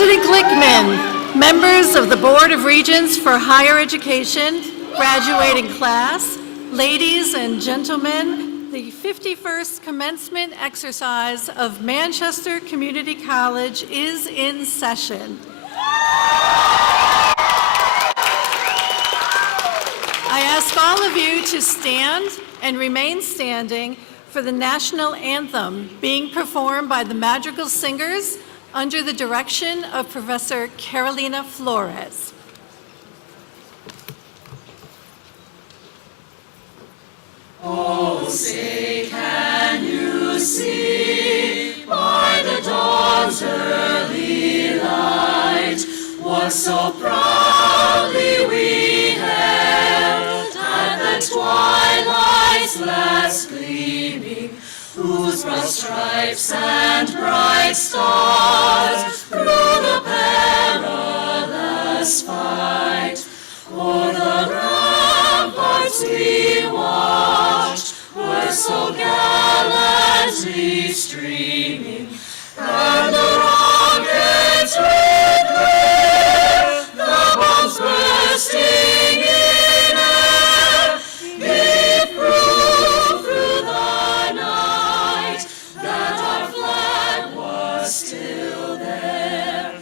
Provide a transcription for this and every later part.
President Glickman, members of the Board of Regents for Higher Education, graduating class, ladies and gentlemen, the 51st commencement exercise of Manchester Community College is in session. I ask all of you to stand and remain standing for the national anthem being performed by the Madrigal Singers under the direction of Professor Carolina Flores. Oh, say, can you see by the dawn's early light what so proudly we hailed at the twilight's last gleaming, whose broad stripes and bright stars through the perilous fight o'er the ramparts we watched were so gallantly streaming, and the rockets with glare, the bombs bursting in air, gave proof through the night that our flag was still there.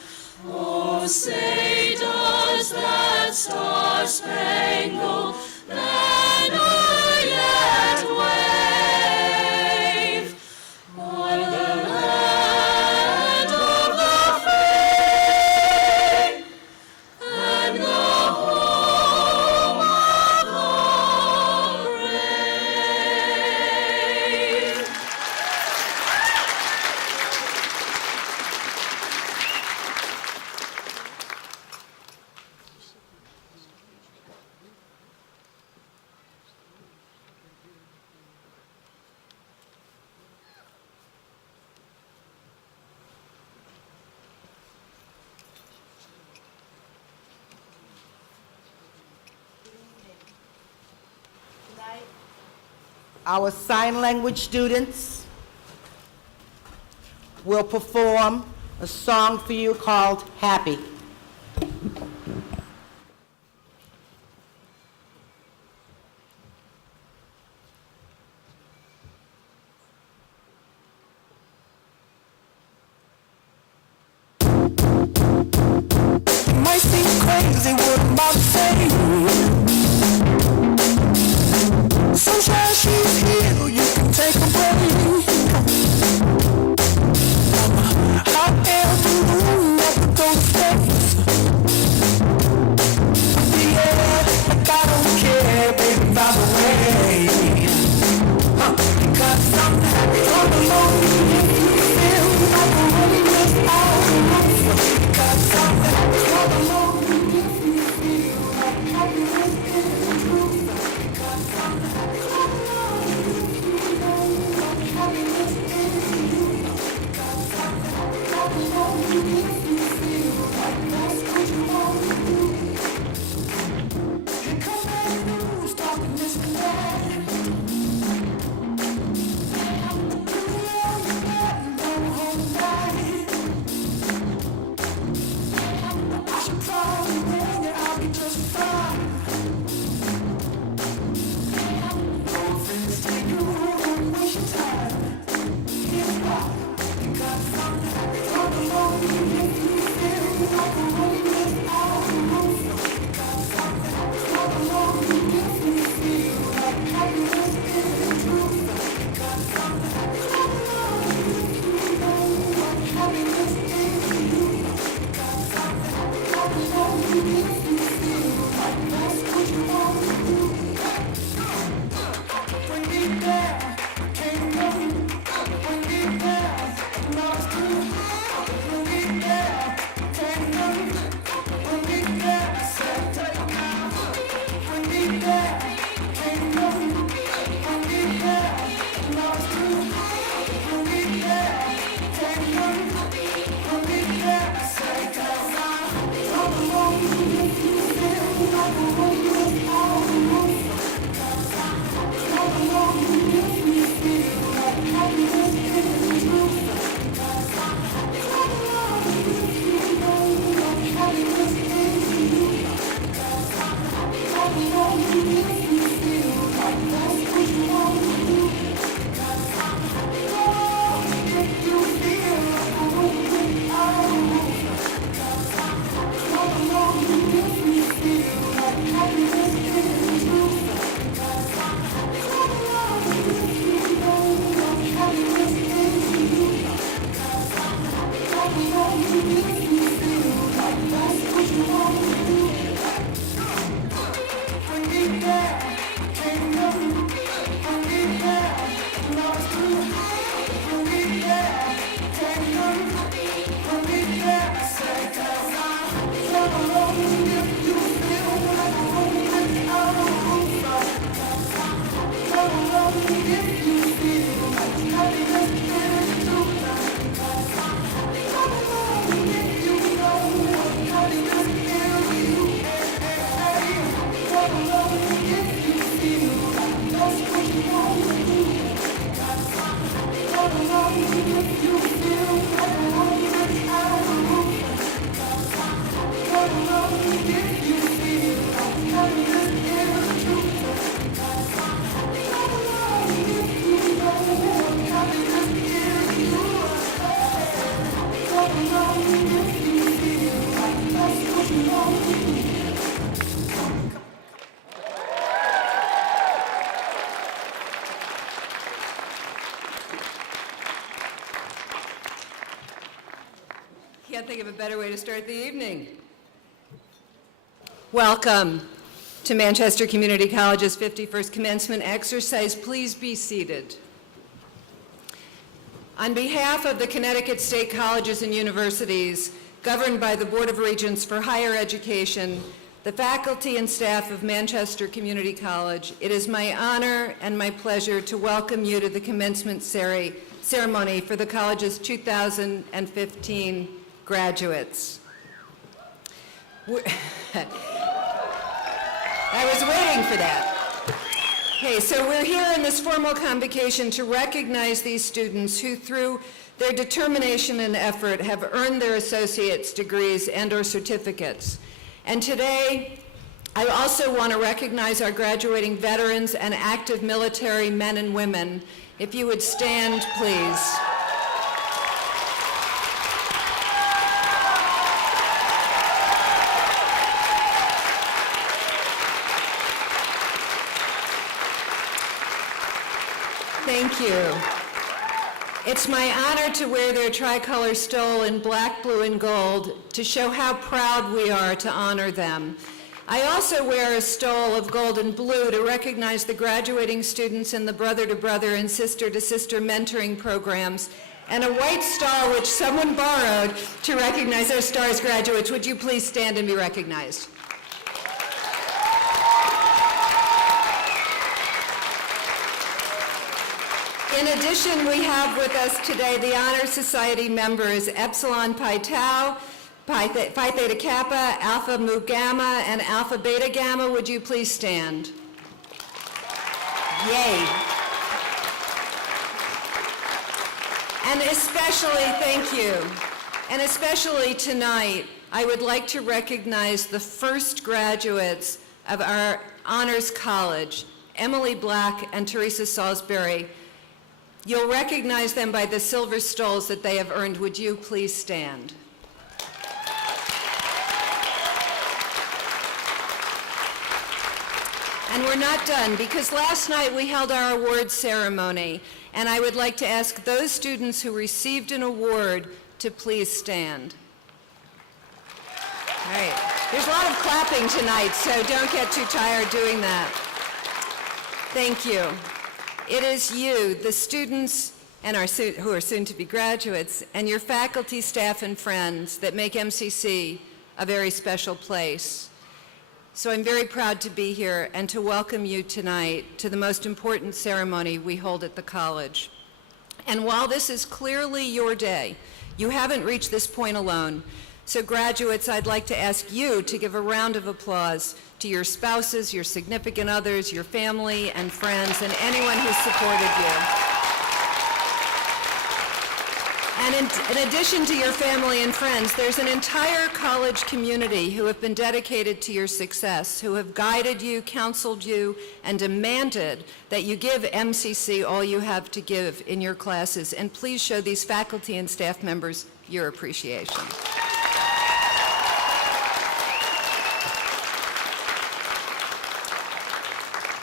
Oh, say does that star-spangled banner yet wave o'er the land of the free and the home of the brave? Our sign language students will perform a song for you called Happy. It might seem crazy what I'm about to say. Sunshine, she's here, you can take a break. I'm a hot air balloon that could go to space. Yeah, like I don't care, baby, by the way. Because I'm happy all alone. If you feel like a running all alone. Because I'm happy all alone. If you feel like Can't think of a better way to start the evening. Welcome to Manchester Community College's 51st commencement exercise. Please be seated. On behalf of the Connecticut State Colleges and Universities, governed by the Board of Regents for Higher Education, the faculty and staff of Manchester Community College, it is my honor and my pleasure to welcome you to the commencement ceremony for the college's 2015 graduates. I was waiting for that. Okay, so we're here in this formal convocation to recognize these students who, through their determination and effort, have earned their associate's degrees and/or certificates. And today, I also want to recognize our graduating veterans and active military men and women. If you would stand, please. Thank you. It's my honor to wear their tricolor stole in black, blue, and gold to show how proud we are to honor them. I also wear a stole of gold and blue to recognize the graduating students in the brother-to-brother and sister-to-sister mentoring programs, and a white star which someone borrowed to recognize our STARS graduates. Would you please stand and be recognized? In addition, we have with us today the Honor Society members Epsilon Pi Tau, Phi Theta Kappa, Alpha Mu Gamma, and Alpha Beta Gamma. Would you please stand? Yay. And especially, thank you, and especially tonight, I would like to recognize the first graduates of our Honors College, Emily Black and Teresa Salisbury. You'll recognize them by the silver stoles that they have earned. Would you please stand? And we're not done, because last night we held our awards ceremony, and I would like to ask those students who received an award to please stand. All right. There's a lot of clapping tonight, so don't get too tired doing that. Thank you. It is you, the students and who are soon to be graduates, and your faculty, staff, and friends that make MCC a very special place. So I'm very proud to be here and to welcome you tonight to the most important ceremony we hold at the college. And while this is clearly your day, you haven't reached this point alone. So graduates, I'd like to ask you to give a round of applause to your spouses, your significant others, your family and friends, and anyone who supported you. And in addition to your family and friends, there's an entire college community who have been dedicated to your success, who have guided you, counseled you, and demanded that you give MCC all you have to give in your classes. And please show these faculty and staff members your appreciation.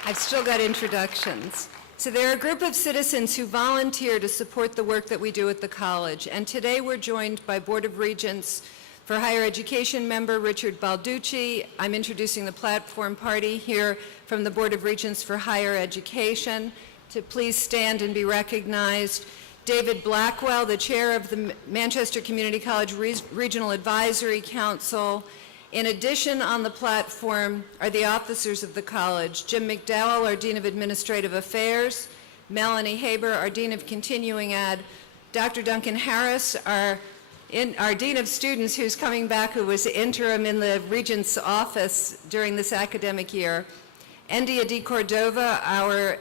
I've still got introductions. So there are a group of citizens who volunteer to support the work that we do at the college, and today we're joined by Board of Regents for Higher Education member Richard Balducci. I'm introducing the platform party here from the Board of Regents for Higher Education to please stand and be recognized. David Blackwell, the chair of the Manchester Community College Regional Advisory Council. In addition, on the platform are the officers of the college: Jim McDowell, our Dean of Administrative Affairs; Melanie Haber, our Dean of Continuing Ed; Dr. Duncan Harris, our Dean of Students, who's coming back, who was interim in the Regent's office during this academic year; Endia Di Cordova, our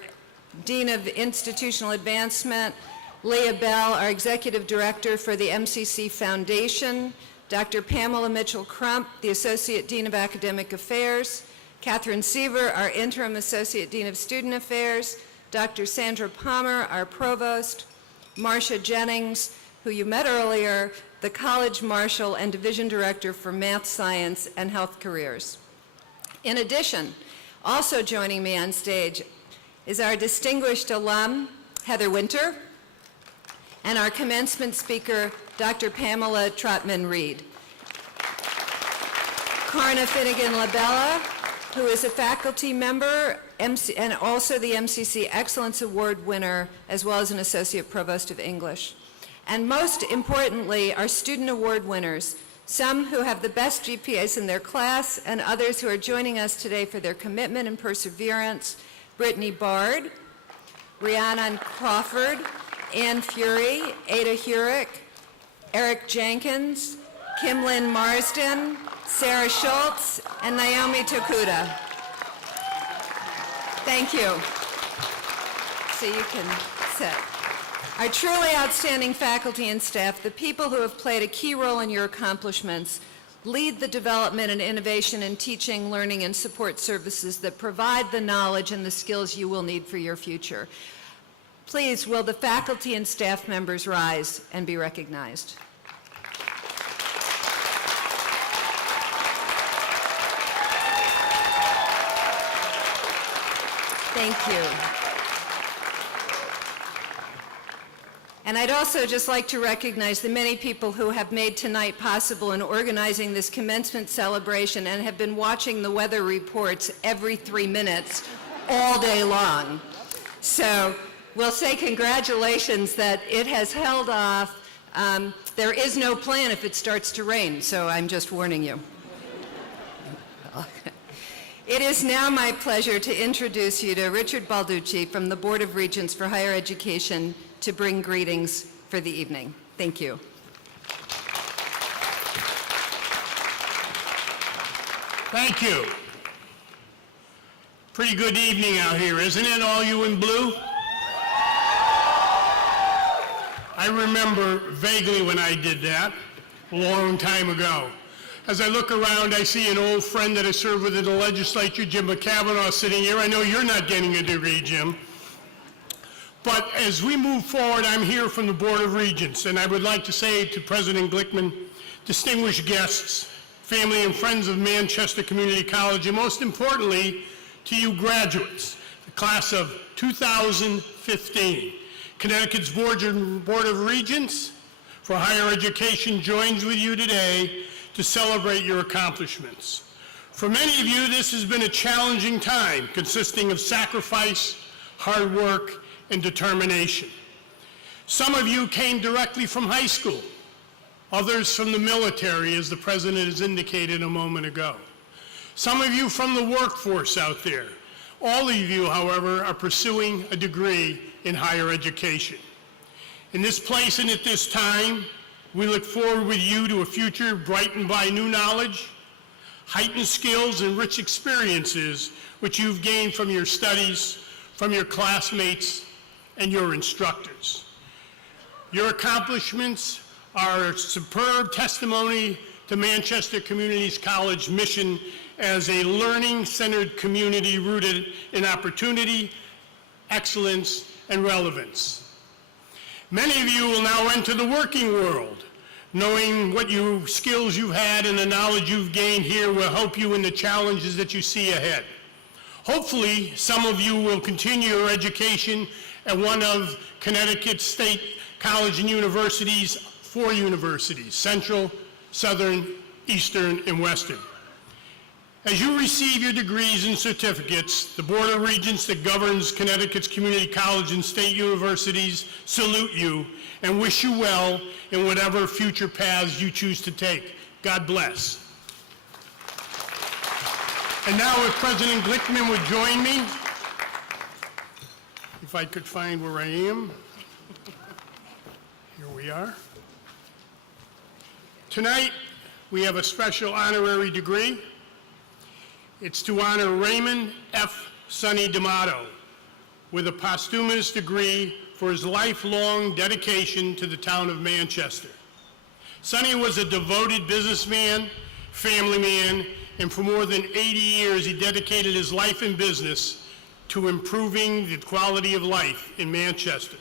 Dean of Institutional Advancement; Leah Bell, our Executive Director for the MCC Foundation; Dr. Pamela Mitchell-Crump, the Associate Dean of Academic Affairs; Catherine Seaver, our Interim Associate Dean of Student Affairs; Dr. Sandra Palmer, our Provost; Marcia Jennings, who you met earlier, the College Marshal and Division Director for Math, Science, and Health Careers. In addition, also joining me on stage is our distinguished alum, Heather Winter, and our commencement speaker, Dr. Pamela Trotman Reid. Karna Finnegan-Labella, who is a faculty member and also the MCC Excellence Award winner, as well as an Associate Provost of English. And most importantly, our student award winners, some who have the best GPAs in their class and others who are joining us today for their commitment and perseverance: Brittany Bard, Rhiannon Crawford, Ann Fury, Ada Hurick, Eric Jenkins, Kim Lynn Marsden, Sarah Schultz, and Naomi Tokuda. Thank you. So you can sit. Our truly outstanding faculty and staff, the people who have played a key role in your accomplishments, lead the development and innovation in teaching, learning, and support services that provide the knowledge and the skills you will need for your future. Please, will the faculty and staff members rise and be recognized? Thank you. And I'd also just like to recognize the many people who have made tonight possible in organizing this commencement celebration and have been watching the weather reports every 3 minutes all day long. So we'll say congratulations that it has held off. There is no plan if it starts to rain, so I'm just warning you. It is now my pleasure to introduce you to Richard Balducci from the Board of Regents for Higher Education to bring greetings for the evening. Thank you. Thank you. Pretty good evening out here, isn't it, all you in blue? I remember vaguely when I did that, a long time ago. As I look around, I see an old friend that I served with in the legislature, Jim McCavanagh, sitting here. I know you're not getting a degree, Jim. But as we move forward, I'm here from the Board of Regents, and I would like to say to President Glickman, distinguished guests, family and friends of Manchester Community College, and most importantly, to you graduates, the class of 2015. Connecticut's Board of Regents for Higher Education joins with you today to celebrate your accomplishments. For many of you, this has been a challenging time, consisting of sacrifice, hard work, and determination. Some of you came directly from high school, others from the military, as the President has indicated a moment ago. Some of you from the workforce out there. All of you, however, are pursuing a degree in higher education. In this place and at this time, we look forward with you to a future brightened by new knowledge, heightened skills, and rich experiences which you've gained from your studies, from your classmates, and your instructors. Your accomplishments are a superb testimony to Manchester Community College mission as a learning-centered community rooted in opportunity, excellence, and relevance. Many of you will now enter the working world. Knowing what skills you've had and the knowledge you've gained here will help you in the challenges that you see ahead. Hopefully, some of you will continue your education at one of Connecticut's state college and universities, 4 universities, Central, Southern, Eastern, and Western. As you receive your degrees and certificates, the Board of Regents that governs Connecticut's community college and state universities salute you and wish you well in whatever future paths you choose to take. God bless. And now if President Glickman would join me, if I could find where I am. Here we are. Tonight, we have a special honorary degree. It's to honor Raymond F. Sonny D'Amato with a posthumous degree for his lifelong dedication to the town of Manchester. Sonny was a devoted businessman, family man, and for more than 80 years, he dedicated his life and business to improving the quality of life in Manchester.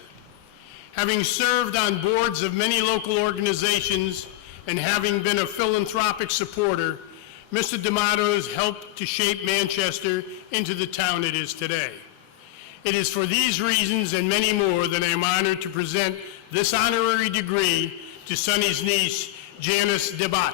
Having served on boards of many local organizations and having been a philanthropic supporter, Mr. D'Amato has helped to shape Manchester into the town it is today. It is for these reasons and many more that I am honored to present this honorary degree to Sonny's niece, Janice Debate.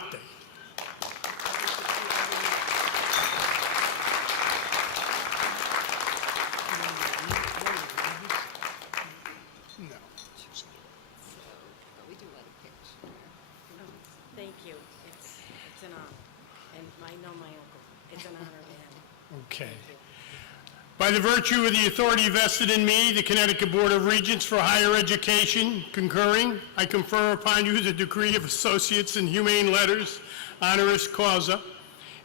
Thank you. It's an honor. And I know my uncle. It's an honor to him. Okay. By the virtue of the authority vested in me, the Connecticut Board of Regents for Higher Education, concurring, I confer upon you the degree of Associates in Humane Letters, honoris causa,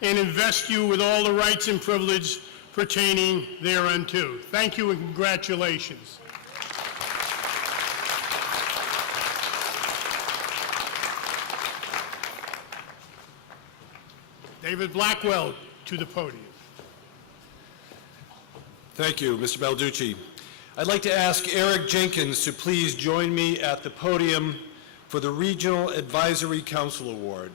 and invest you with all the rights and privileges pertaining thereunto. Thank you and congratulations. David Blackwell to the podium. Thank you, Mr. Balducci. I'd like to ask Eric Jenkins to please join me at the podium for the Regional Advisory Council Award.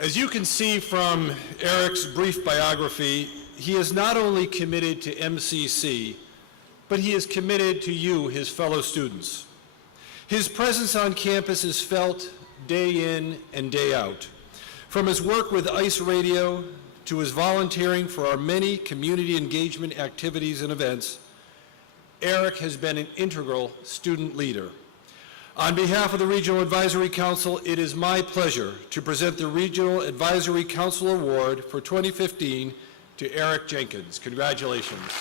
As you can see from Eric's brief biography, he is not only committed to MCC, but he is committed to you, his fellow students. His presence on campus is felt day in and day out. From his work with ICE Radio to his volunteering for our many community engagement activities and events, Eric has been an integral student leader. On behalf of the Regional Advisory Council, it is my pleasure to present the Regional Advisory Council Award for 2015 to Eric Jenkins. Congratulations.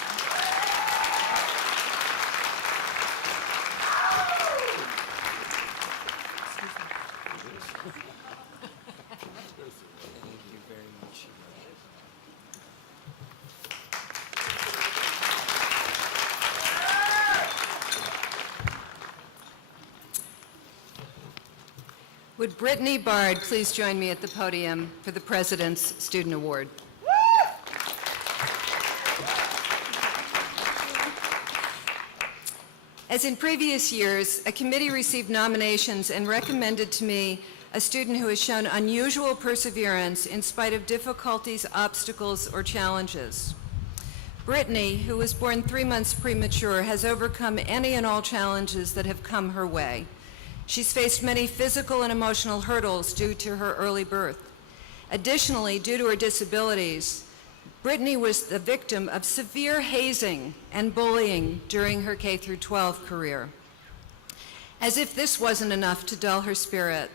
Would Brittany Bard please join me at the podium for the President's Student Award? As in previous years, a committee received nominations and recommended to me a student who has shown unusual perseverance in spite of difficulties, obstacles, or challenges. Brittany, who was born 3 months premature, has overcome any and all challenges that have come her way. She's faced many physical and emotional hurdles due to her early birth. Additionally, due to her disabilities, Brittany was the victim of severe hazing and bullying during her K-12 career. As if this wasn't enough to dull her spirit,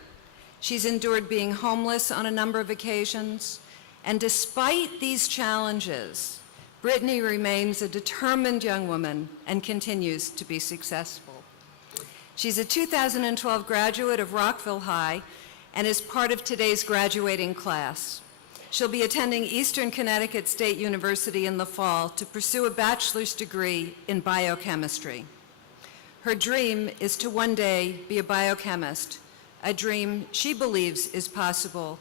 she's endured being homeless on a number of occasions, and despite these challenges, Brittany remains a determined young woman and continues to be successful. She's a 2012 graduate of Rockville High and is part of today's graduating class. She'll be attending Eastern Connecticut State University in the fall to pursue a bachelor's degree in biochemistry. Her dream is to one day be a biochemist, a dream she believes is possible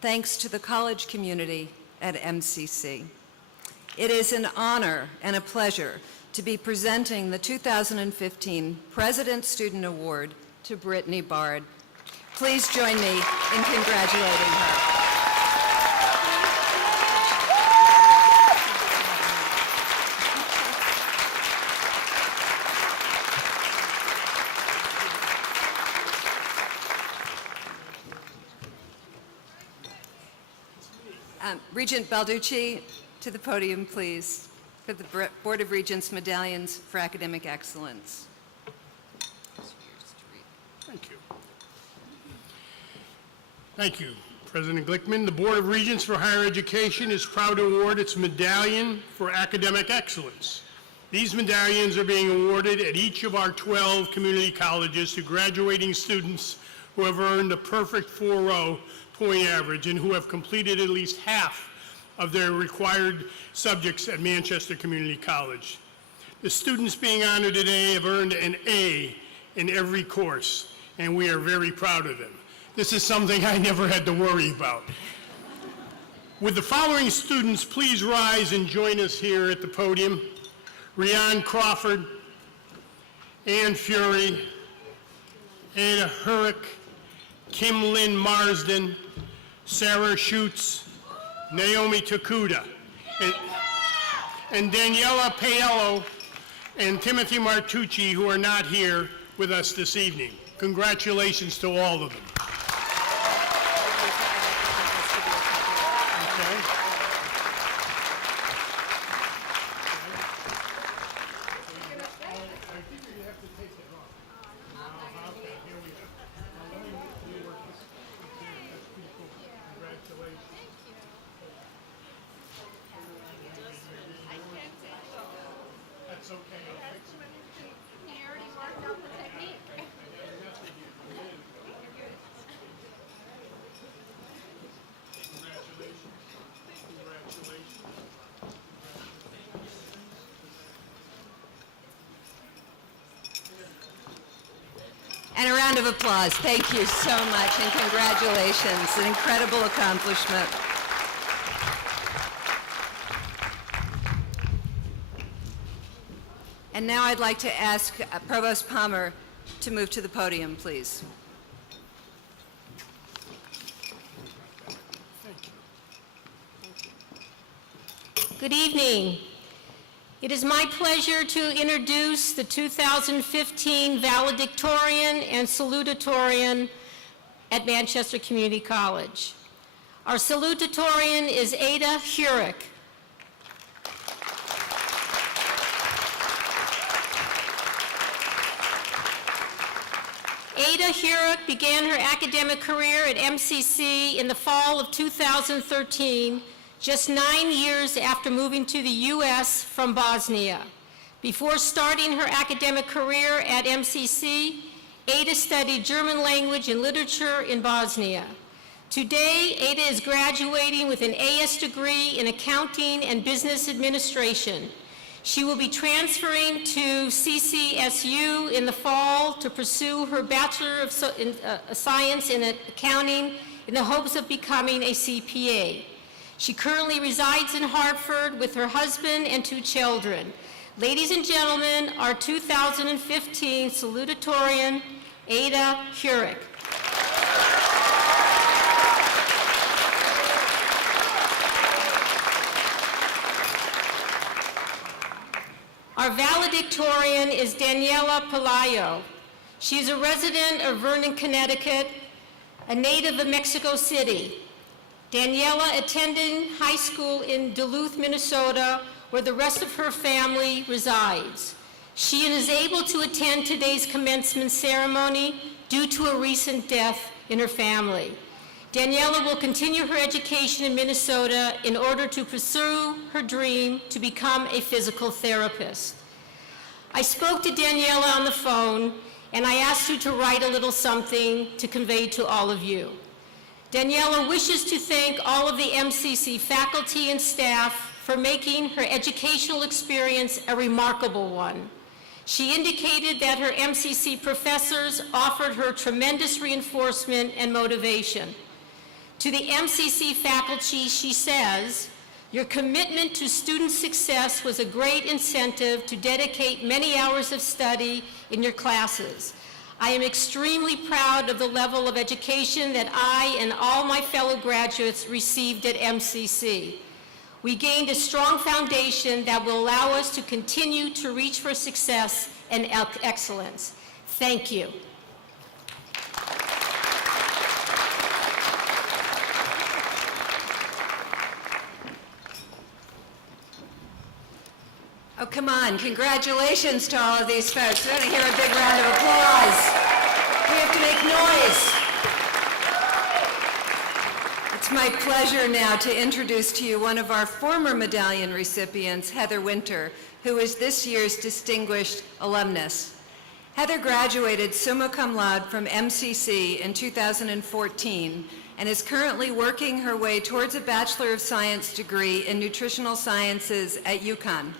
thanks to the college community at MCC. It is an honor and a pleasure to be presenting the 2015 President's Student Award to Brittany Bard. Please join me in congratulating her. Regent Balducci, to the podium, please, for the Board of Regents medallions for academic excellence. Thank you. Thank you, President Glickman. The Board of Regents for Higher Education is proud to award its medallion for academic excellence. These medallions are being awarded at each of our 12 community colleges to graduating students who have earned a perfect 4.0 point average and who have completed at least half of their required subjects at Manchester Community College. The students being honored today have earned an A in every course, and we are very proud of them. This is something I never had to worry about. Would the following students please rise and join us here at the podium? Rian Crawford, Ann Fury, Ada Hurrick, Kim Lynn Marsden, Sarah Schutz, Naomi Takuda, and Daniela Pelayo and Timothy Martucci, who are not here with us this evening. Congratulations to all of them. And a round of applause. Thank you so much, and congratulations. An incredible accomplishment. And now I'd like to ask Provost Palmer to move to the podium, please. Good evening. It is my pleasure to introduce the 2015 valedictorian and salutatorian at Manchester Community College. Our salutatorian is Ada Hurrick. Ada Hurrick began her academic career at MCC in the fall of 2013, just 9 years after moving to the U.S. from Bosnia. Before starting her academic career at MCC, Ada studied German language and literature in Bosnia. Today, Ada is graduating with an AS degree in accounting and business administration. She will be transferring to CCSU in the fall to pursue her Bachelor of Science in Accounting in the hopes of becoming a CPA. She currently resides in Hartford with her husband and 2 children. Ladies and gentlemen, our 2015 salutatorian, Ada Hurrick. Our valedictorian is Daniela Pelayo. She is a resident of Vernon, Connecticut, a native of Mexico City. Daniela attended high school in Duluth, Minnesota, where the rest of her family resides. She is able to attend today's commencement ceremony due to a recent death in her family. Daniela will continue her education in Minnesota in order to pursue her dream to become a physical therapist. I spoke to Daniela on the phone, and I asked her to write a little something to convey to all of you. Daniela wishes to thank all of the MCC faculty and staff for making her educational experience a remarkable one. She indicated that her MCC professors offered her tremendous reinforcement and motivation. To the MCC faculty, she says, "Your commitment to student success was a great incentive to dedicate many hours of study in your classes. I am extremely proud of the level of education that I and all my fellow graduates received at MCC. We gained a strong foundation that will allow us to continue to reach for success and excellence. Thank you." Oh, come on, congratulations to all of these folks. We're going to hear a big round of applause. We have to make noise. It's my pleasure now to introduce to you one of our former medallion recipients, Heather Winter, who is this year's distinguished alumnus. Heather graduated summa cum laude from MCC in 2014 and is currently working her way towards a Bachelor of Science degree in Nutritional Sciences at UConn.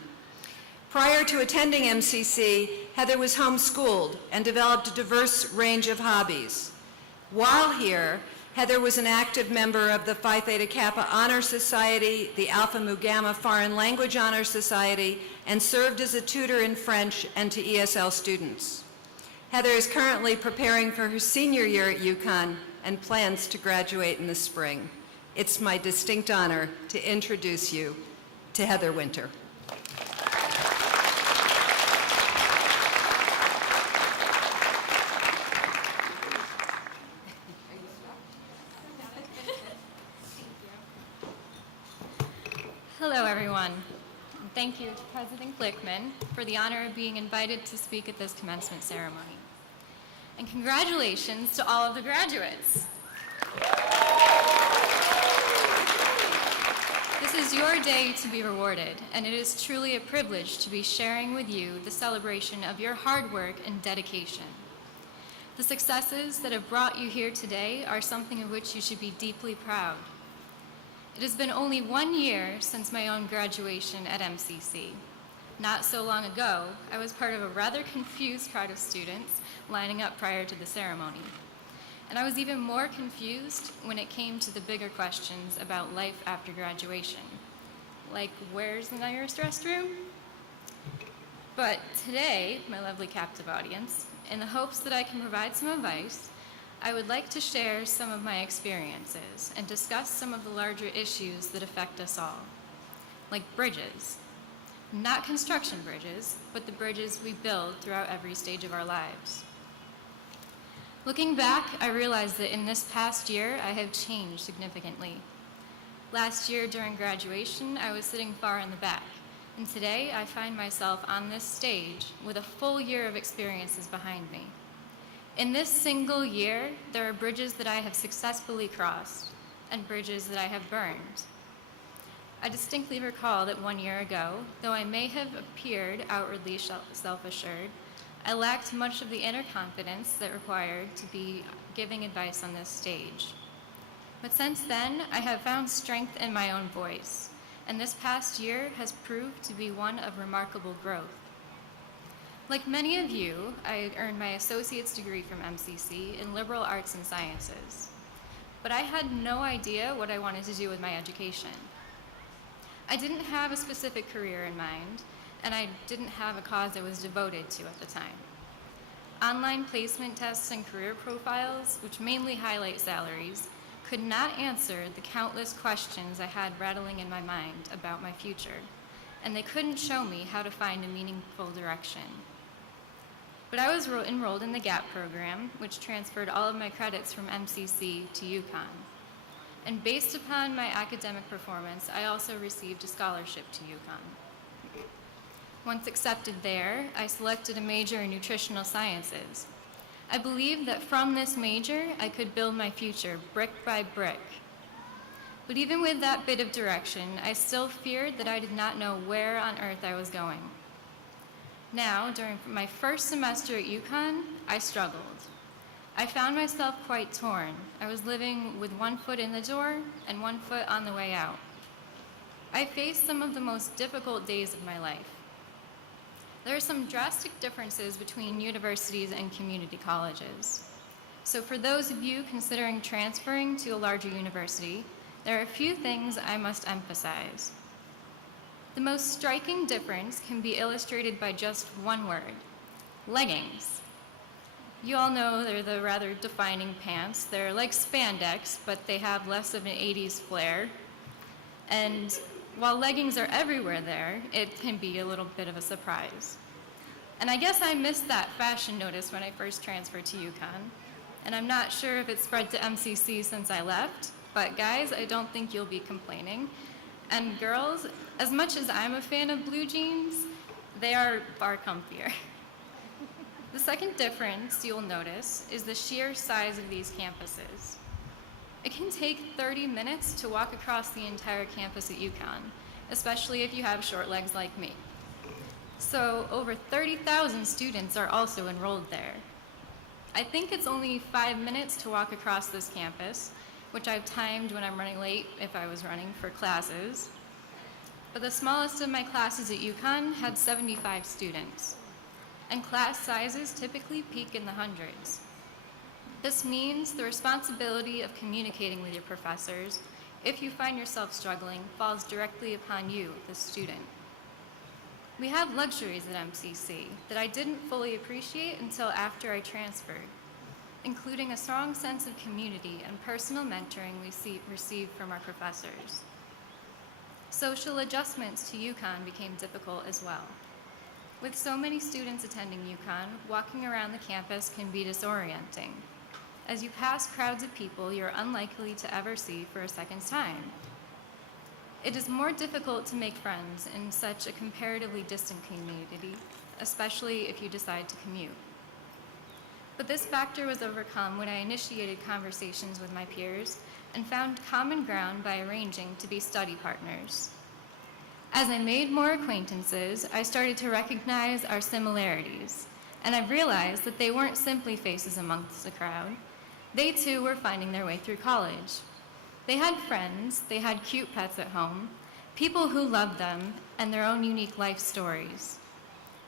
Prior to attending MCC, Heather was homeschooled and developed a diverse range of hobbies. While here, Heather was an active member of the Phi Theta Kappa Honor Society, the Alpha Mu Gamma Foreign Language Honor Society, and served as a tutor in French and to ESL students. Heather is currently preparing for her senior year at UConn and plans to graduate in the spring. It's my distinct honor to introduce you to Heather Winter. Hello, everyone. And thank you to President Glickman for the honor of being invited to speak at this commencement ceremony. And congratulations to all of the graduates. This is your day to be rewarded, and it is truly a privilege to be sharing with you the celebration of your hard work and dedication. The successes that have brought you here today are something of which you should be deeply proud. It has been only 1 year since my own graduation at MCC. Not so long ago, I was part of a rather confused crowd of students lining up prior to the ceremony. And I was even more confused when it came to the bigger questions about life after graduation. Like, where's the nearest restroom? But today, my lovely captive audience, in the hopes that I can provide some advice, I would like to share some of my experiences and discuss some of the larger issues that affect us all, like bridges. Not construction bridges, but the bridges we build throughout every stage of our lives. Looking back, I realized that in this past year, I have changed significantly. Last year during graduation, I was sitting far in the back, and today I find myself on this stage with a full year of experiences behind me. In this single year, there are bridges that I have successfully crossed and bridges that I have burned. I distinctly recall that 1 year ago, though I may have appeared outwardly self-assured, I lacked much of the inner confidence that required to be giving advice on this stage. But since then, I have found strength in my own voice, and this past year has proved to be one of remarkable growth. Like many of you, I earned my associate's degree from MCC in liberal arts and sciences, but I had no idea what I wanted to do with my education. I didn't have a specific career in mind, and I didn't have a cause I was devoted to at the time. Online placement tests and career profiles, which mainly highlight salaries, could not answer the countless questions I had rattling in my mind about my future, and they couldn't show me how to find a meaningful direction. But I was enrolled in the GAP program, which transferred all of my credits from MCC to UConn. And based upon my academic performance, I also received a scholarship to UConn. Once accepted there, I selected a major in nutritional sciences. I believed that from this major, I could build my future brick by brick. But even with that bit of direction, I still feared that I did not know where on earth I was going. Now, during my first semester at UConn, I struggled. I found myself quite torn. I was living with one foot in the door and one foot on the way out. I faced some of the most difficult days of my life. There are some drastic differences between universities and community colleges. So for those of you considering transferring to a larger university, there are a few things I must emphasize. The most striking difference can be illustrated by just one word: leggings. You all know they're the rather defining pants. They're like spandex, but they have less of an 80s flair. And while leggings are everywhere there, it can be a little bit of a surprise. And I guess I missed that fashion notice when I first transferred to UConn. And I'm not sure if it spread to MCC since I left, but guys, I don't think you'll be complaining. And girls, as much as I'm a fan of blue jeans, they are far comfier. The second difference you'll notice is the sheer size of these campuses. It can take 30 minutes to walk across the entire campus at UConn, especially if you have short legs like me. So over 30,000 students are also enrolled there. I think it's only 5 minutes to walk across this campus, which I've timed when I'm running late if I was running for classes. But the smallest of my classes at UConn had 75 students, and class sizes typically peak in the hundreds. This means the responsibility of communicating with your professors, if you find yourself struggling, falls directly upon you, the student. We have luxuries at MCC that I didn't fully appreciate until after I transferred, including a strong sense of community and personal mentoring we receive from our professors. Social adjustments to UConn became difficult as well. With so many students attending UConn, walking around the campus can be disorienting. As you pass crowds of people you're unlikely to ever see for a second time. It is more difficult to make friends in such a comparatively distant community, especially if you decide to commute. But this factor was overcome when I initiated conversations with my peers and found common ground by arranging to be study partners. As I made more acquaintances, I started to recognize our similarities, and I realized that they weren't simply faces amongst the crowd. They too were finding their way through college. They had friends, they had cute pets at home, people who loved them, and their own unique life stories.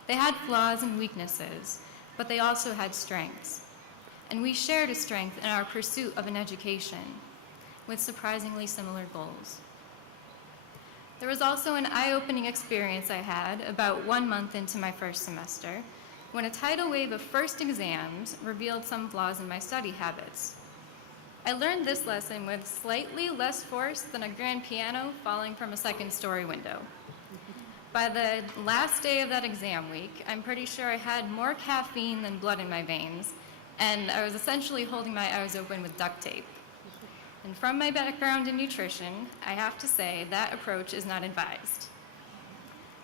They had flaws and weaknesses, but they also had strengths. And we shared a strength in our pursuit of an education, with surprisingly similar goals. There was also an eye-opening experience I had about 1 month into my first semester, when a tidal wave of first exams revealed some flaws in my study habits. I learned this lesson with slightly less force than a grand piano falling from a second-story window. By the last day of that exam week, I'm pretty sure I had more caffeine than blood in my veins, and I was essentially holding my eyes open with duct tape. And from my background in nutrition, I have to say that approach is not advised.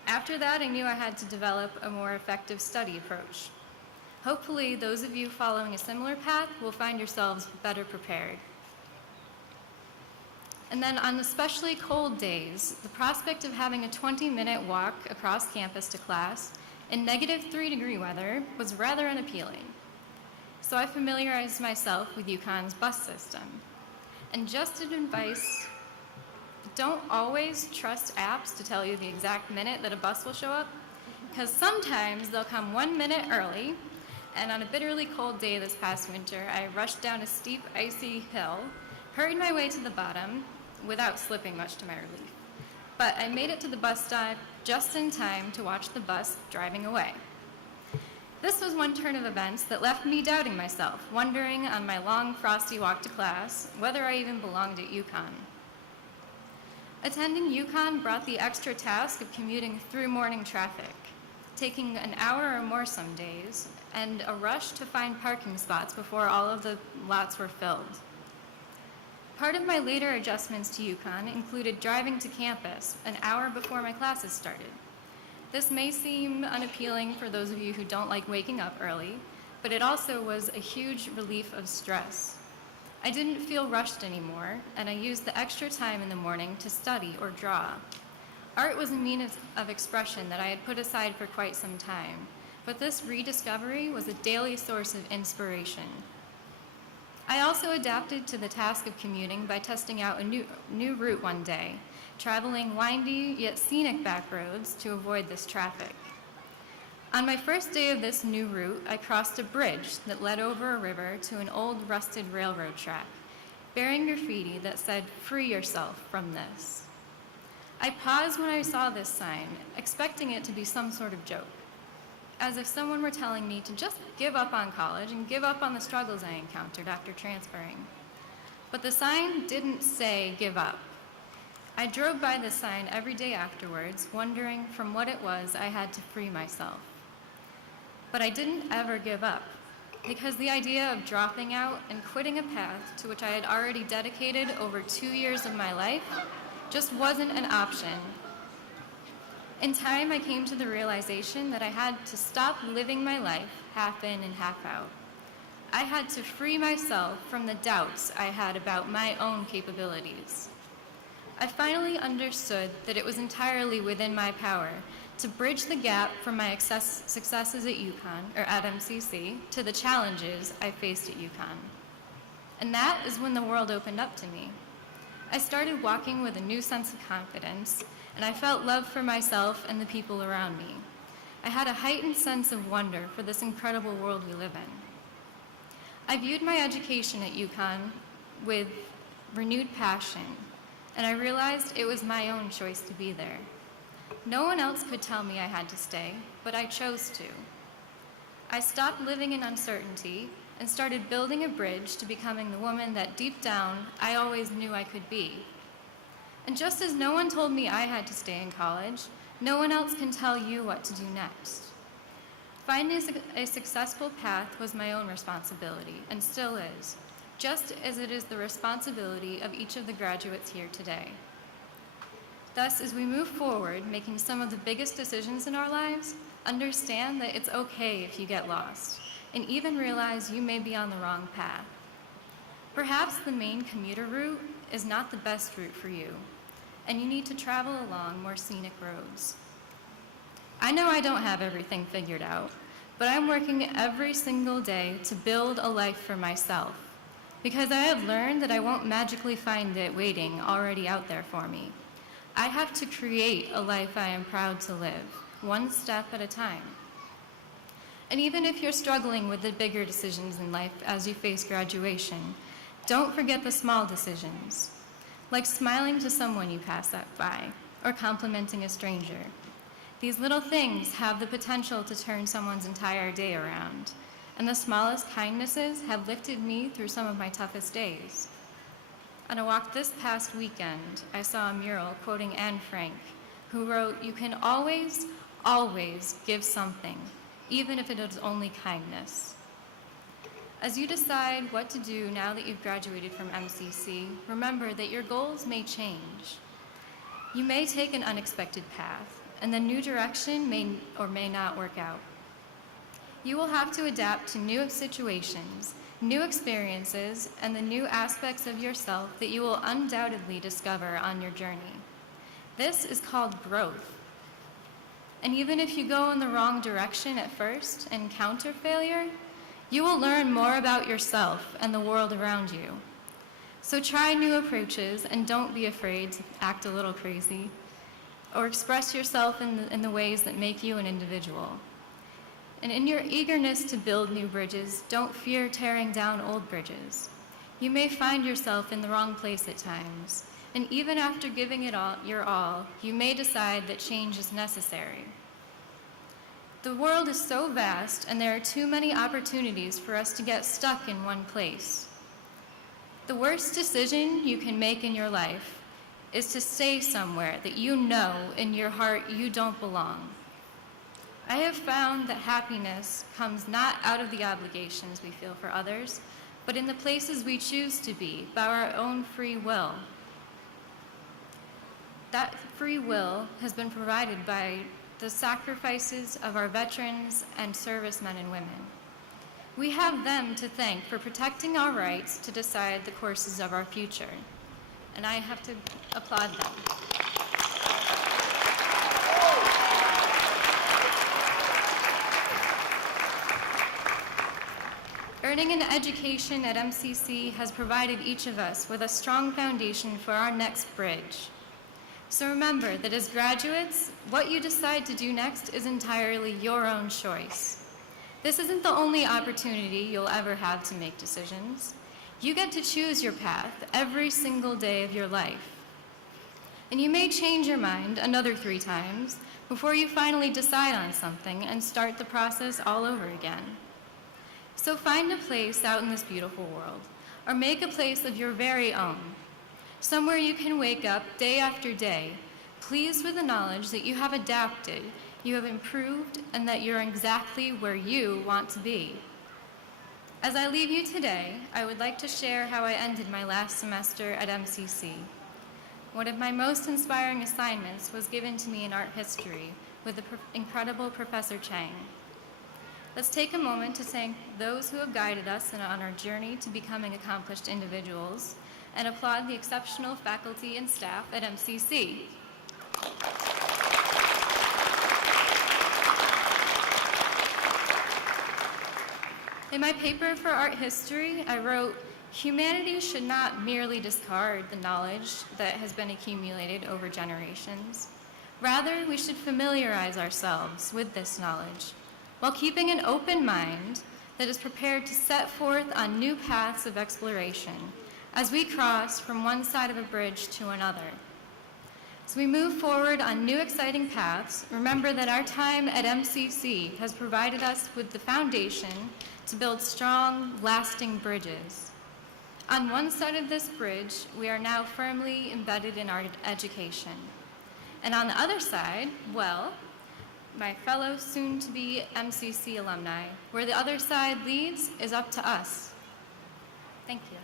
After that, I knew I had to develop a more effective study approach. Hopefully, those of you following a similar path will find yourselves better prepared. And then on especially cold days, the prospect of having a 20-minute walk across campus to class in -3-degree weather was rather unappealing. So I familiarized myself with UConn's bus system. And just an advice, don't always trust apps to tell you the exact minute that a bus will show up, because sometimes they'll come 1 minute early. And on a bitterly cold day this past winter, I rushed down a steep, icy hill, hurried my way to the bottom, without slipping much to my relief. But I made it to the bus stop just in time to watch the bus driving away. This was one turn of events that left me doubting myself, wondering on my long, frosty walk to class whether I even belonged at UConn. Attending UConn brought the extra task of commuting through morning traffic, taking an hour or more some days, and a rush to find parking spots before all of the lots were filled. Part of my later adjustments to UConn included driving to campus an hour before my classes started. This may seem unappealing for those of you who don't like waking up early, but it also was a huge relief of stress. I didn't feel rushed anymore, and I used the extra time in the morning to study or draw. Art was a means of expression that I had put aside for quite some time, but this rediscovery was a daily source of inspiration. I also adapted to the task of commuting by testing out a new route one day, traveling windy yet scenic back roads to avoid this traffic. On my first day of this new route, I crossed a bridge that led over a river to an old rusted railroad track, bearing graffiti that said, "Free yourself from this." I paused when I saw this sign, expecting it to be some sort of joke, as if someone were telling me to just give up on college and give up on the struggles I encountered after transferring. But the sign didn't say give up. I drove by this sign every day afterwards, wondering from what it was I had to free myself. But I didn't ever give up, because the idea of dropping out and quitting a path to which I had already dedicated over 2 years of my life just wasn't an option. In time, I came to the realization that I had to stop living my life half in and half out. I had to free myself from the doubts I had about my own capabilities. I finally understood that it was entirely within my power to bridge the gap from my successes at MCC to the challenges I faced at UConn. And that is when the world opened up to me. I started walking with a new sense of confidence, and I felt love for myself and the people around me. I had a heightened sense of wonder for this incredible world we live in. I viewed my education at UConn with renewed passion, and I realized it was my own choice to be there. No one else could tell me I had to stay, but I chose to. I stopped living in uncertainty and started building a bridge to becoming the woman that deep down I always knew I could be. And just as no one told me I had to stay in college, no one else can tell you what to do next. Finding a successful path was my own responsibility, and still is, just as it is the responsibility of each of the graduates here today. Thus, as we move forward, making some of the biggest decisions in our lives, understand that it's okay if you get lost, and even realize you may be on the wrong path. Perhaps the main commuter route is not the best route for you, and you need to travel along more scenic roads. I know I don't have everything figured out, but I'm working every single day to build a life for myself, because I have learned that I won't magically find it waiting already out there for me. I have to create a life I am proud to live, one step at a time. And even if you're struggling with the bigger decisions in life as you face graduation, don't forget the small decisions, like smiling to someone you pass by or complimenting a stranger. These little things have the potential to turn someone's entire day around, and the smallest kindnesses have lifted me through some of my toughest days. On a walk this past weekend, I saw a mural quoting Anne Frank, who wrote, "You can always, always give something, even if it is only kindness." As you decide what to do now that you've graduated from MCC, remember that your goals may change. You may take an unexpected path, and the new direction may or may not work out. You will have to adapt to new situations, new experiences, and the new aspects of yourself that you will undoubtedly discover on your journey. This is called growth. And even if you go in the wrong direction at first and encounter failure, you will learn more about yourself and the world around you. So try new approaches and don't be afraid to act a little crazy or express yourself in the ways that make you an individual. And in your eagerness to build new bridges, don't fear tearing down old bridges. You may find yourself in the wrong place at times, and even after giving it your all, you may decide that change is necessary. The world is so vast, and there are too many opportunities for us to get stuck in one place. The worst decision you can make in your life is to stay somewhere that you know in your heart you don't belong. I have found that happiness comes not out of the obligations we feel for others, but in the places we choose to be by our own free will. That free will has been provided by the sacrifices of our veterans and servicemen and women. We have them to thank for protecting our rights to decide the courses of our future, and I have to applaud them. Starting an education at MCC has provided each of us with a strong foundation for our next bridge. So remember that as graduates, what you decide to do next is entirely your own choice. This isn't the only opportunity you'll ever have to make decisions. You get to choose your path every single day of your life. And you may change your mind another 3 times before you finally decide on something and start the process all over again. So find a place out in this beautiful world, or make a place of your very own, somewhere you can wake up day after day, pleased with the knowledge that you have adapted, you have improved, and that you're exactly where you want to be. As I leave you today, I would like to share how I ended my last semester at MCC. One of my most inspiring assignments was given to me in art history with the incredible Professor Chang. Let's take a moment to thank those who have guided us on our journey to becoming accomplished individuals and applaud the exceptional faculty and staff at MCC. In my paper for art history, I wrote, "Humanity should not merely discard the knowledge that has been accumulated over generations. Rather, we should familiarize ourselves with this knowledge while keeping an open mind that is prepared to set forth on new paths of exploration as we cross from one side of a bridge to another. As we move forward on new exciting paths, remember that our time at MCC has provided us with the foundation to build strong, lasting bridges. On one side of this bridge, we are now firmly embedded in our education. And on the other side, well, my fellow soon-to-be MCC alumni, where the other side leads is up to us." Thank you.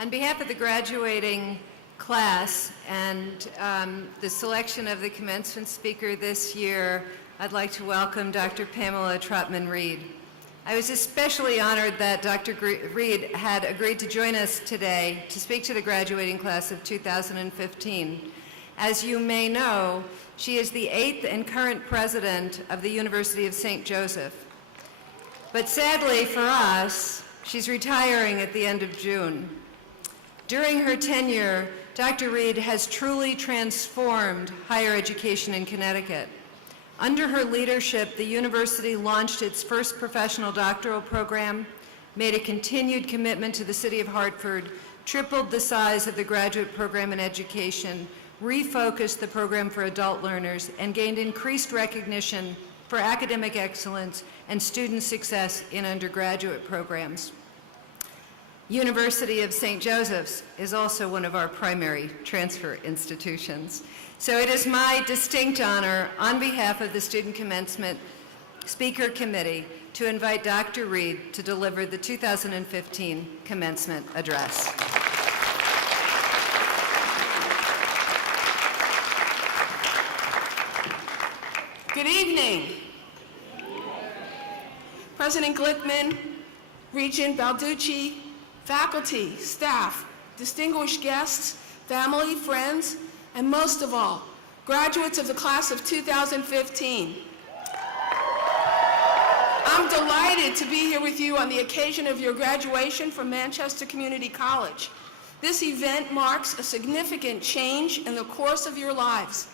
On behalf of the graduating class and the selection of the commencement speaker this year, I'd like to welcome Dr. Pamela Trotman Reid. I was especially honored that Dr. Reid had agreed to join us today to speak to the graduating class of 2015. As you may know, she is the 8th and current president of the University of St. Joseph. But sadly for us, she's retiring at the end of June. During her tenure, Dr. Reid has truly transformed higher education in Connecticut. Under her leadership, the university launched its first professional doctoral program, made a continued commitment to the city of Hartford, tripled the size of the graduate program in education, refocused the program for adult learners, and gained increased recognition for academic excellence and student success in undergraduate programs. University of St. Joseph's is also one of our primary transfer institutions. So it is my distinct honor, on behalf of the Student Commencement Speaker Committee, to invite Dr. Reid to deliver the 2015 commencement address. Good evening. President Glickman, Regent Balducci, faculty, staff, distinguished guests, family, friends, and most of all, graduates of the class of 2015. I'm delighted to be here with you on the occasion of your graduation from Manchester Community College. This event marks a significant change in the course of your lives.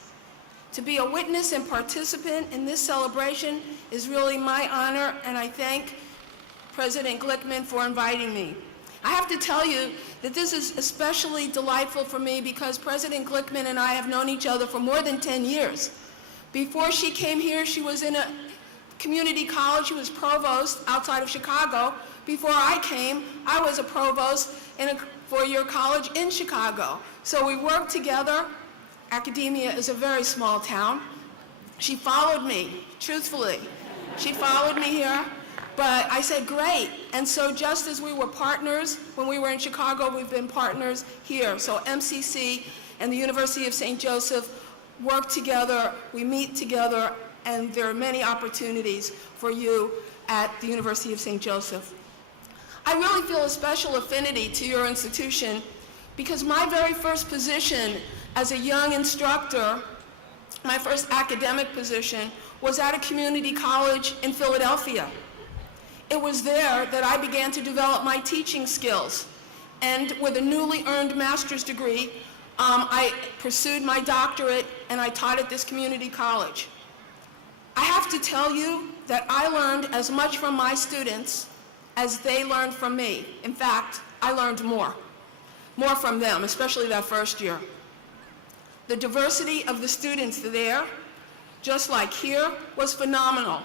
To be a witness and participant in this celebration is really my honor, and I thank President Glickman for inviting me. I have to tell you that this is especially delightful for me because President Glickman and I have known each other for more than 10 years. Before she came here, she was in a community college. She was provost outside of Chicago. Before I came, I was a provost in a four-year college in Chicago. So we worked together. Academia is a very small town. She followed me, truthfully. She followed me here. But I said, great. And so just as we were partners when we were in Chicago, we've been partners here. So MCC and the University of St. Joseph work together, we meet together, and there are many opportunities for you at the University of St. Joseph. I really feel a special affinity to your institution because my very first position as a young instructor, my first academic position, was at a community college in Philadelphia. It was there that I began to develop my teaching skills. And with a newly earned master's degree, I pursued my doctorate and I taught at this community college. I have to tell you that I learned as much from my students as they learned from me. In fact, I learned more from them, especially that first year. The diversity of the students there, just like here, was phenomenal.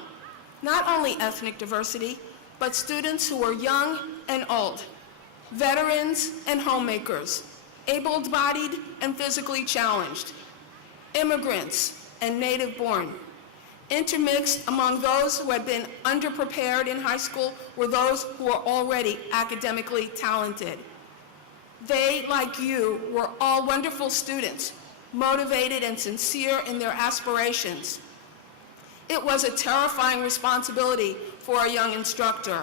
Not only ethnic diversity, but students who were young and old, veterans and homemakers, able-bodied and physically challenged, immigrants and native-born. Intermixed among those who had been underprepared in high school were those who were already academically talented. They, like you, were all wonderful students, motivated and sincere in their aspirations. It was a terrifying responsibility for a young instructor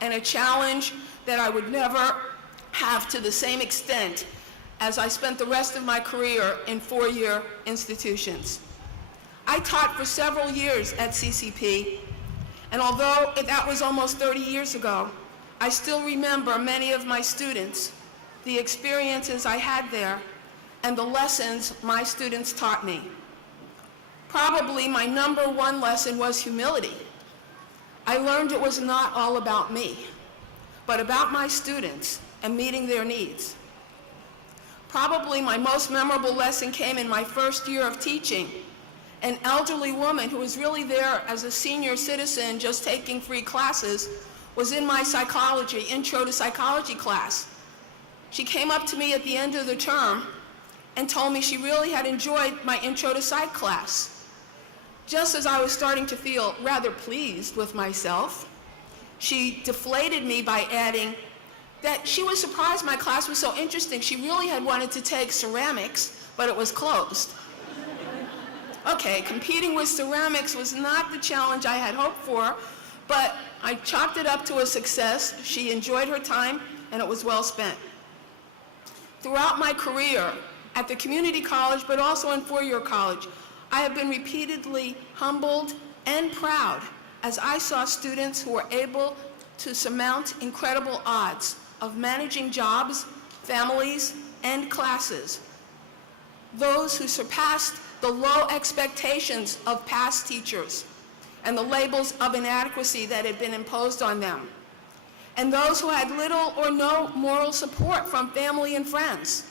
and a challenge that I would never have to the same extent as I spent the rest of my career in four-year institutions. I taught for several years at CCP, and although that was almost 30 years ago, I still remember many of my students, the experiences I had there, and the lessons my students taught me. Probably my number one lesson was humility. I learned it was not all about me, but about my students and meeting their needs. Probably my most memorable lesson came in my first year of teaching. An elderly woman who was really there as a senior citizen just taking free classes was in my psychology, intro to psychology class. She came up to me at the end of the term and told me she really had enjoyed my intro to psych class. Just as I was starting to feel rather pleased with myself, she deflated me by adding that she was surprised my class was so interesting. She really had wanted to take ceramics, but it was closed. Okay, competing with ceramics was not the challenge I had hoped for, but I chalked it up to a success. She enjoyed her time, and it was well spent. Throughout my career, at the community college, but also in four-year college, I have been repeatedly humbled and proud as I saw students who were able to surmount incredible odds of managing jobs, families, and classes. Those who surpassed the low expectations of past teachers and the labels of inadequacy that had been imposed on them, and those who had little or no moral support from family and friends.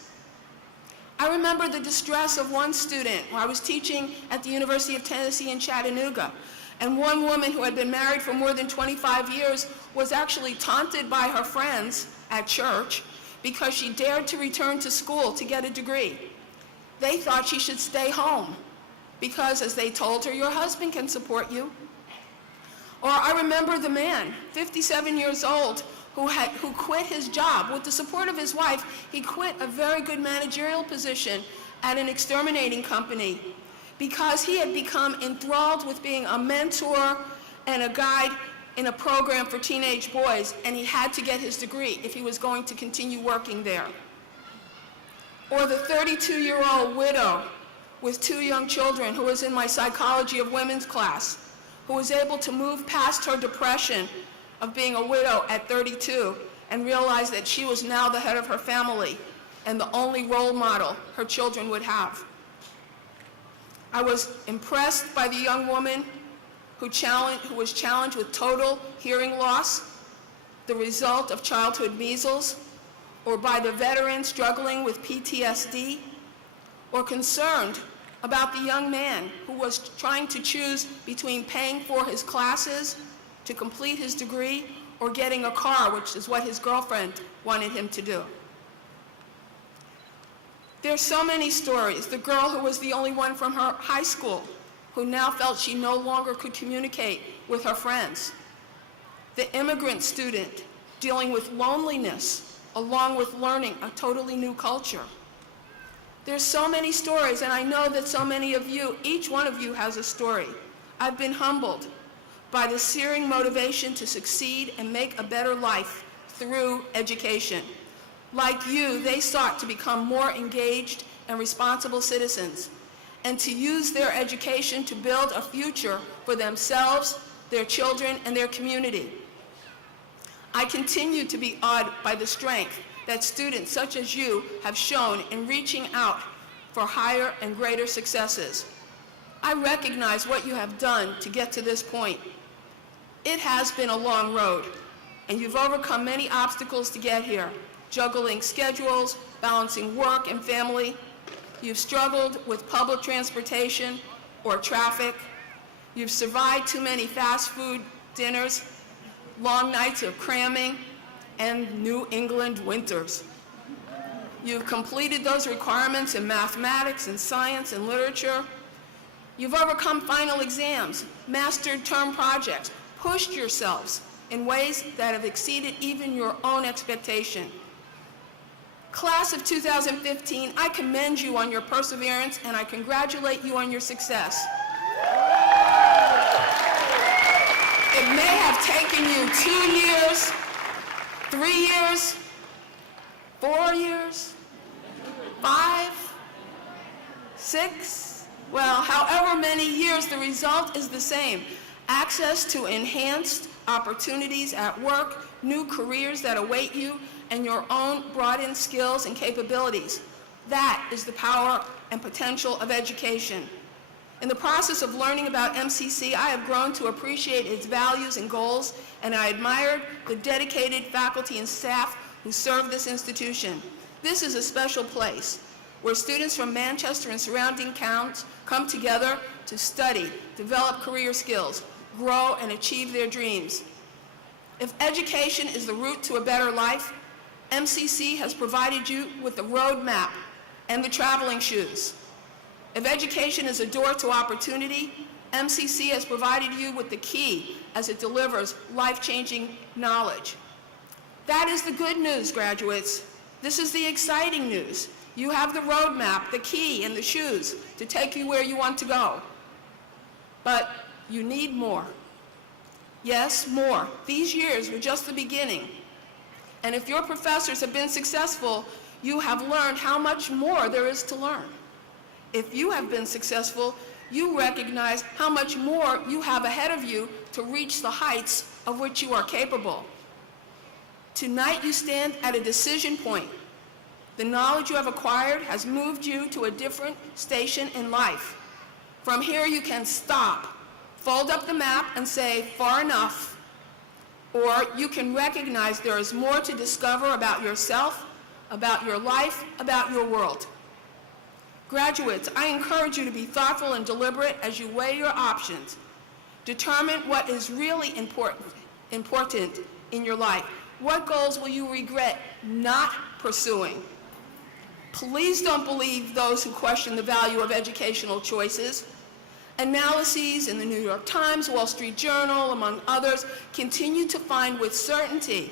I remember the distress of one student when I was teaching at the University of Tennessee in Chattanooga, and one woman who had been married for more than 25 years was actually taunted by her friends at church because she dared to return to school to get a degree. They thought she should stay home because, as they told her, your husband can support you. Or I remember the man, 57 years old, who quit his job. With the support of his wife, he quit a very good managerial position at an exterminating company because he had become enthralled with being a mentor and a guide in a program for teenage boys, and he had to get his degree if he was going to continue working there. Or the 32-year-old widow with two young children who was in my psychology of women's class, who was able to move past her depression of being a widow at 32 and realize that she was now the head of her family and the only role model her children would have. I was impressed by the young woman who was challenged with total hearing loss, the result of childhood measles, or by the veteran struggling with PTSD, or concerned about the young man who was trying to choose between paying for his classes to complete his degree or getting a car, which is what his girlfriend wanted him to do. There's so many stories. The girl who was the only one from her high school who now felt she no longer could communicate with her friends. The immigrant student dealing with loneliness along with learning a totally new culture. There's so many stories, and I know that so many of you, each one of you has a story I've been humbled by the searing motivation to succeed and make a better life through education. Like you, they sought to become more engaged and responsible citizens, and to use their education to build a future for themselves, their children, and their community. I continue to be awed by the strength that students such as you have shown in reaching out for higher and greater successes. I recognize what you have done to get to this point. It has been a long road, and you've overcome many obstacles to get here, juggling schedules, balancing work and family. You've struggled with public transportation or traffic. You've survived too many fast food dinners, long nights of cramming, and New England winters. You've completed those requirements in mathematics and science and literature. You've overcome final exams, mastered term projects, pushed yourselves in ways that have exceeded even your own expectation. Class of 2015, I commend you on your perseverance and I congratulate you on your success. It may have taken you 2 years, 3 years, 4 years, 5, 6, well, however many years, the result is the same. Access to enhanced opportunities at work, new careers that await you, and your own broadened skills and capabilities. That is the power and potential of education. In the process of learning about MCC, I have grown to appreciate its values and goals, and I admired the dedicated faculty and staff who serve this institution. This is a special place where students from Manchester and surrounding towns come together to study, develop career skills, grow, and achieve their dreams. If education is the route to a better life, MCC has provided you with the roadmap and the traveling shoes. If education is a door to opportunity, MCC has provided you with the key as it delivers life-changing knowledge. That is the good news, graduates. This is the exciting news. You have the roadmap, the key, and the shoes to take you where you want to go. But you need more. Yes, more. These years were just the beginning. And if your professors have been successful, you have learned how much more there is to learn. If you have been successful, you recognize how much more you have ahead of you to reach the heights of which you are capable. Tonight you stand at a decision point. The knowledge you have acquired has moved you to a different station in life. From here you can stop, fold up the map and say, far enough. Or you can recognize there is more to discover about yourself, about your life, about your world. Graduates, I encourage you to be thoughtful and deliberate as you weigh your options. Determine what is really important in your life. What goals will you regret not pursuing? Please don't believe those who question the value of educational choices. Analyses in the New York Times, Wall Street Journal, among others, continue to find with certainty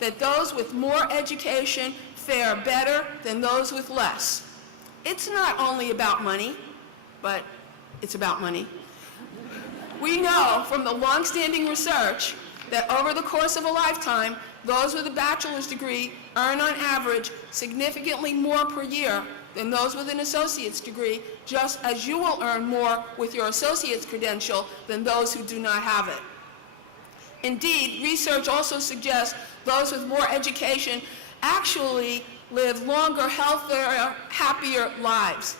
that those with more education fare better than those with less. It's not only about money, but it's about money. We know from the long-standing research that over the course of a lifetime, those with a bachelor's degree earn on average significantly more per year than those with an associate's degree, just as you will earn more with your associate's credential than those who do not have it. Indeed, research also suggests those with more education actually live longer, healthier, happier lives.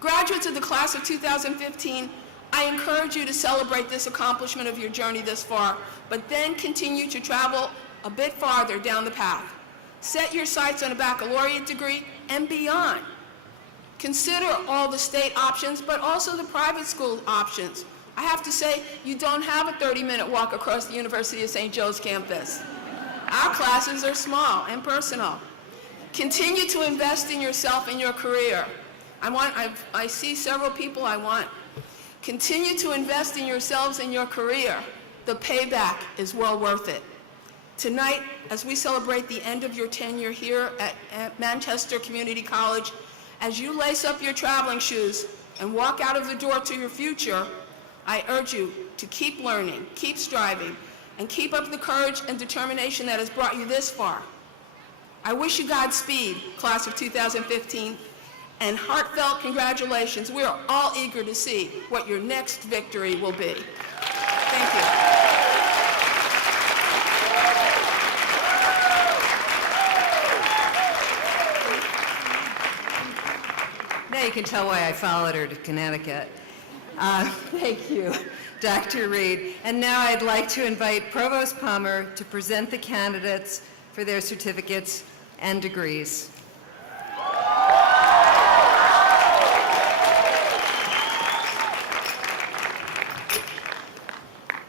Graduates of the class of 2015, I encourage you to celebrate this accomplishment of your journey this far, but then continue to travel a bit farther down the path. Set your sights on a baccalaureate degree and beyond. Consider all the state options, but also the private school options. I have to say, you don't have a 30-minute walk across the University of St. Joe's campus. Our classes are small and personal. Continue to invest in yourself and your career. I see several people I want. Continue to invest in yourselves and your career. The payback is well worth it. Tonight, as we celebrate the end of your tenure here at Manchester Community College, as you lace up your traveling shoes and walk out of the door to your future, I urge you to keep learning, keep striving, and keep up the courage and determination that has brought you this far. I wish you Godspeed, class of 2015, and heartfelt congratulations. We are all eager to see what your next victory will be. Thank you. Now you can tell why I followed her to Connecticut. Thank you, Dr. Reid. And now I'd like to invite Provost Palmer to present the candidates for their certificates and degrees.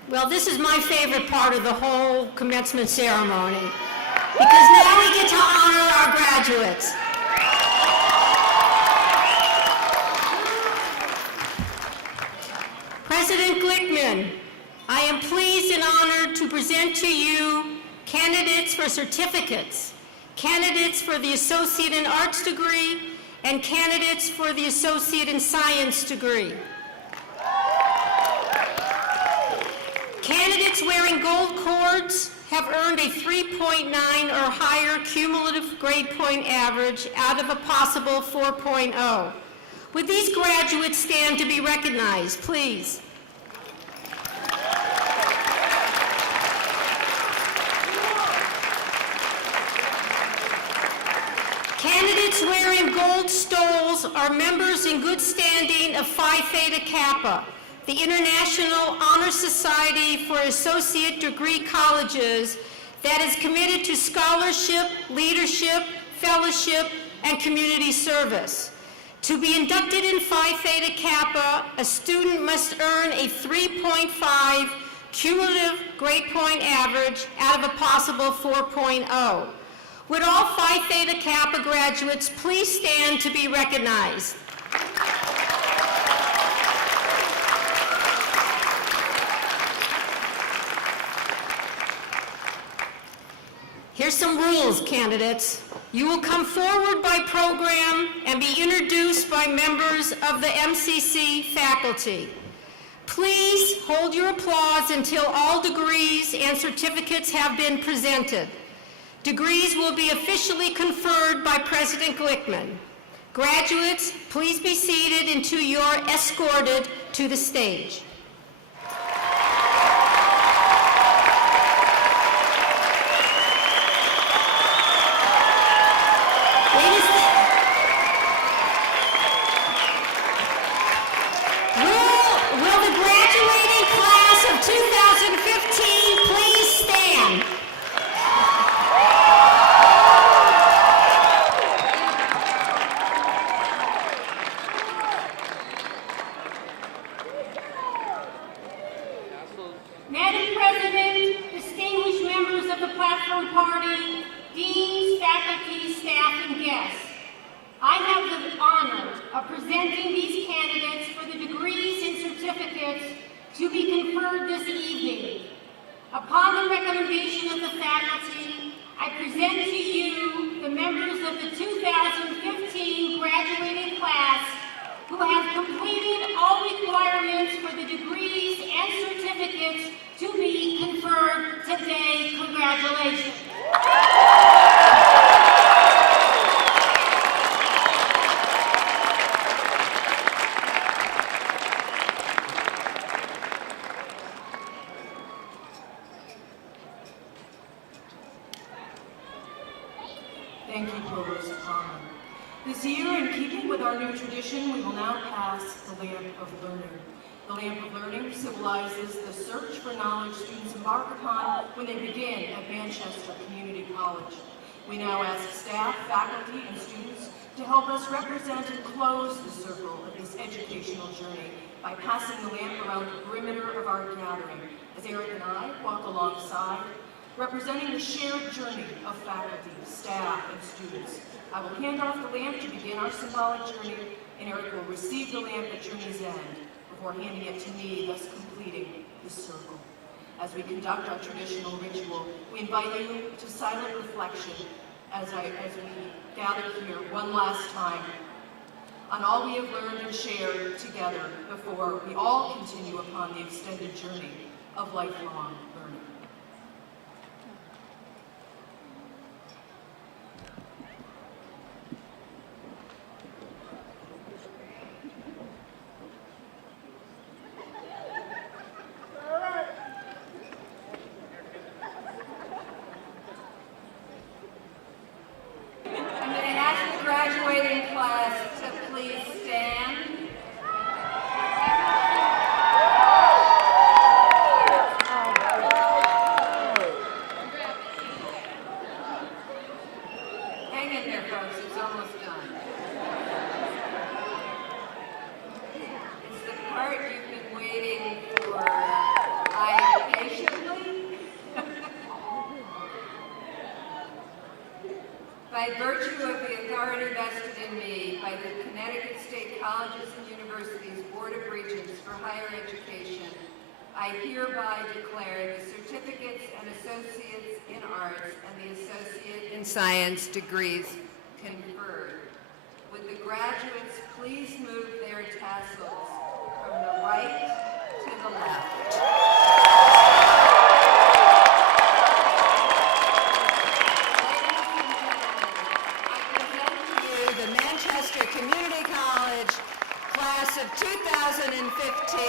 Well, this is my favorite part of the whole commencement ceremony, because now we get to honor our graduates. President Glickman, I am pleased and honored to present to you candidates for certificates, candidates for the Associate in Arts degree, and candidates for the Associate in Science degree. Candidates wearing gold cords have earned a 3.9 or higher cumulative grade point average out of a possible 4.0. Would these graduates stand to be recognized, please? Candidates wearing gold stoles are members in good standing of Phi Theta Kappa, the International Honor Society for Associate Degree Colleges that is committed to scholarship, leadership, fellowship, and community service. To be inducted in Phi Theta Kappa, a student must earn a 3.5 cumulative grade point average out of a possible 4.0. Would all Phi Theta Kappa graduates please stand to be recognized? Here's some rules, candidates. You will come forward by program and be introduced by members of the MCC faculty. Please hold your applause until all degrees and certificates have been presented. Degrees will be officially conferred by President Glickman. Graduates, please be seated until you're escorted to the stage. Will the graduating class of 2015 please stand? Madam President, distinguished members of the platform party, deans, faculty, staff, and guests, I have the honor of presenting these candidates for the degrees and certificates to be conferred this evening. Upon the recommendation of the faculty, I present to you the members of the 2015 graduating class who have completed all requirements for the degrees and certificates to be conferred today. Congratulations. Thank you, Provost Conn. This year, in keeping with our new tradition, we will now pass the Lamp of Learning. The Lamp of Learning symbolizes the search for knowledge students embark upon when they begin at Manchester Community College. We now ask staff, faculty, and students to help us represent and close the circle of this educational journey by passing the lamp around the perimeter of our gathering as Eric and I walk alongside, representing the shared journey of faculty, staff, and students. I will hand off the lamp to begin our symbolic journey, and Eric will receive the lamp at journey's end before handing it to me, thus completing the circle. As we conduct our traditional ritual, we invite you to silent reflection as we gather here one last time. on all we have learned and shared together before we all continue upon the extended journey of lifelong learning. I'm going to ask the graduating class to please stand. Hang in there, folks. It's almost done. It's the part you've been waiting for. I patiently. By virtue of the authority vested in me by the Connecticut State Colleges and Universities Board of Regents for Higher Education, I hereby declare the certificates and associates in arts and the associate in science degrees conferred. Would the graduates please move their tassels from the right to the left? The Manchester Community College class of 2015.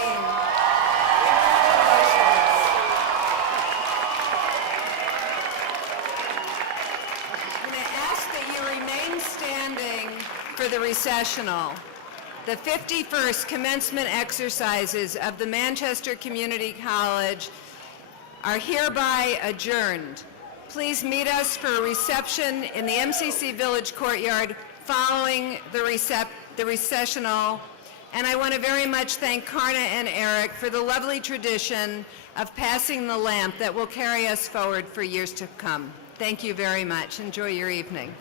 Congratulations. I'm going to ask that you remain standing for the recessional. The 51st commencement exercises of the Manchester Community College are hereby adjourned. Please meet us for a reception in the MCC Village Courtyard following the recessional. And I want to very much thank Conn and Eric for the lovely tradition of passing the lamp that will carry us forward for years to come. Thank you very much. Enjoy your evening.